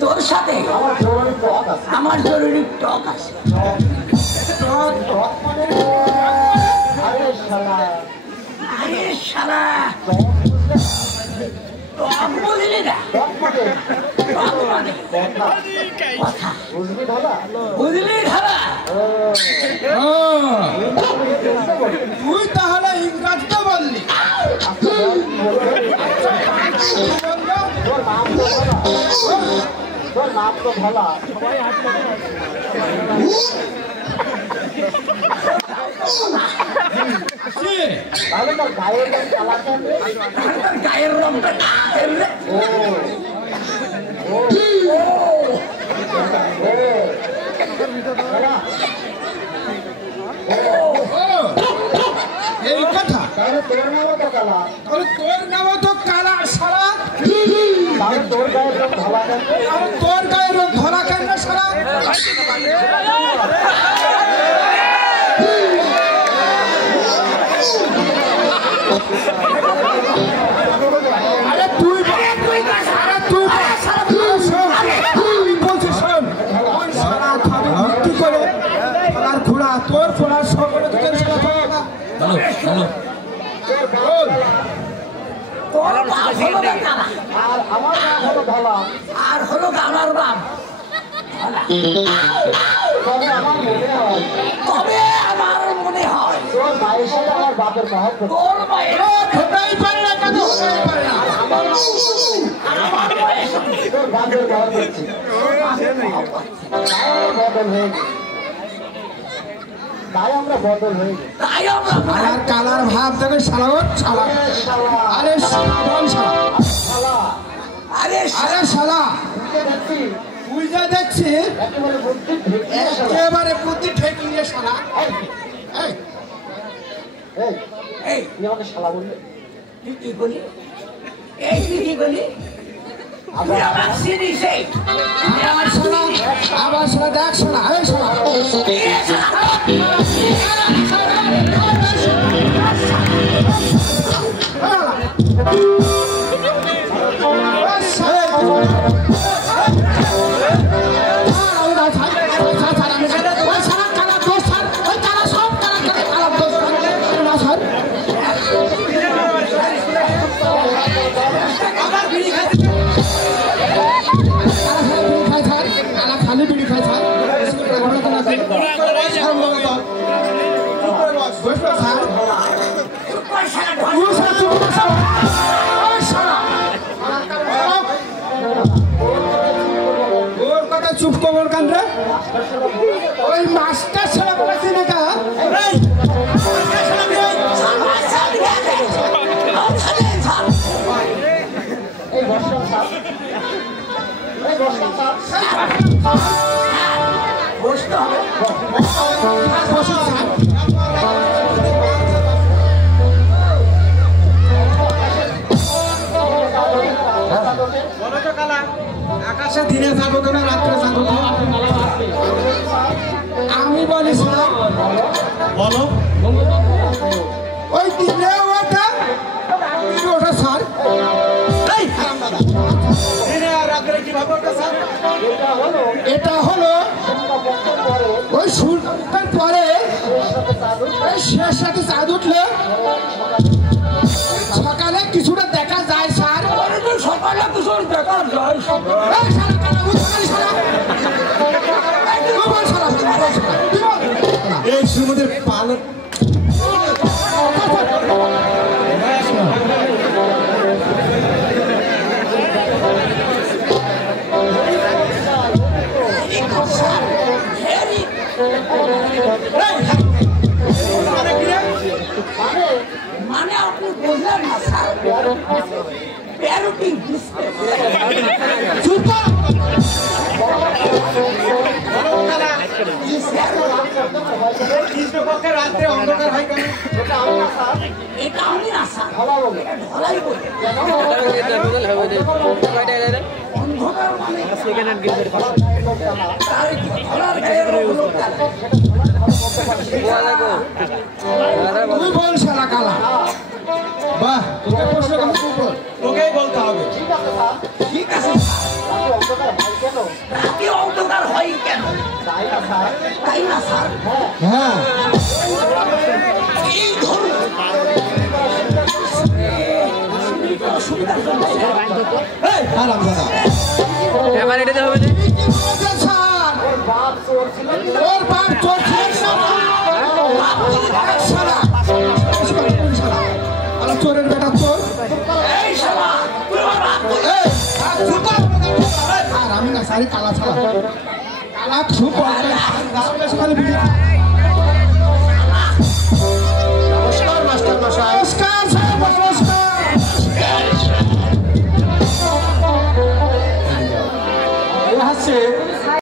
তোর সাথে আমার জরুরি টক আছে। আরে শালা টক বুঝলি না, কথা বুঝলি ধারা। তুই তাহলে ইংরাজিটা বললি। তোর নাম তো ভোলা। তাহলে তোর গায়ের রং কালা কেন? গায়ের রংটা এই কথা। তাহলে তোর নামও তো কালা। তোর নামও তো কালা সারা। তাহলে তোর গায়ের রং ধলা কেন? তোর গায়ের রং ধলা কেন সারা? আরে তুই বলছিস শোন, সারা খাবে ভর্তি করে আর ঘোড়া তোর ঘোড়ার সকলে তোকে সেটা পাবে না। আর আমার নাম হলো ধলা। আর হলো আমার বাপ। তবে আমার মনে হয় তোর মায়ের সাথে আমার বাপের মহব্বত। তোর মায়ের হতেই পারে না কেন? তোর বাপের মহব্বত ছিল। তাই আমরা বদল হয়ে গেছি। আর কালার ভাব দেখে সালা আরে শালা আরে শালা তুই যা দেখছি একেবারে বুদ্ধি ঠেকিয়ে শালা। এই তুই আমাকে শালা বললি? কি বলি? এই কি বলি? আমি আমার সিনি সেই আমার শালা আবার শালা দেখ শালা এই শালা চুপ কবর কান রে ওই মাস্টার ছেলে বলেছি না কা এই বর্ষা সাপ এই বর্ষা সাপ বসতে হবে। আকাশে দিনে থাকো না রাত্রে থাকো। আমি বলি স্যার বলো ওই দিনে ওটা স্যার এটা হলো ওই সূর্যের পরে শেষ সাথে চাঁদ উঠলে সকালে কিছুটা দেখা যায় স্যার। সকালে কিছু দেখা যায় এই শ্রীমদের পালন মানে আপনি বুঝলেন না স্যার? প্যারোটিং হয় কেন? কৃষ্ণপক্ষের রাত্রে অন্ধকার হয় কেন? এটা আমি না স্যার, এটা আমি না স্যার, ধলা বলে। এটা ঢলাই বলে। কেন? অন্ধকার অন্ধকার মানে ধলার গায়ের লোক জানা। তার একটু ঢলার গায়ের লোক কালা। তুই বল শালা কালা। বাহ, তোকে প্রশ্ন করবো, তুই বল। তোকেই বলতে হবে। ঠিক আছে স্যার, ঠিক আছে স্যার, রাতে অন্ধকার হয় কেন? রাতে অন্ধকার হয় কেন? তাই না স্যার? তাই না স্যার? হ্যাঁ, হ্যাঁ, এই ধরুন অসুবিধার জন্য এই হারামজাদা। কি বলছেন স্যার? ওর বাপ চোর ছিল কি না? ওর বাপ চোর ছিল কি না? এই শালা। শালা। আলা চোরের বেটা চোর। এই শালা তুই আমার বাপ বল। এই, আর সুপার। আর আমি না সারি কালা ছাড়া। কালা সুপার। সকালে ভিডিও। নমস্কার মাস্টার মশাই। নমস্কার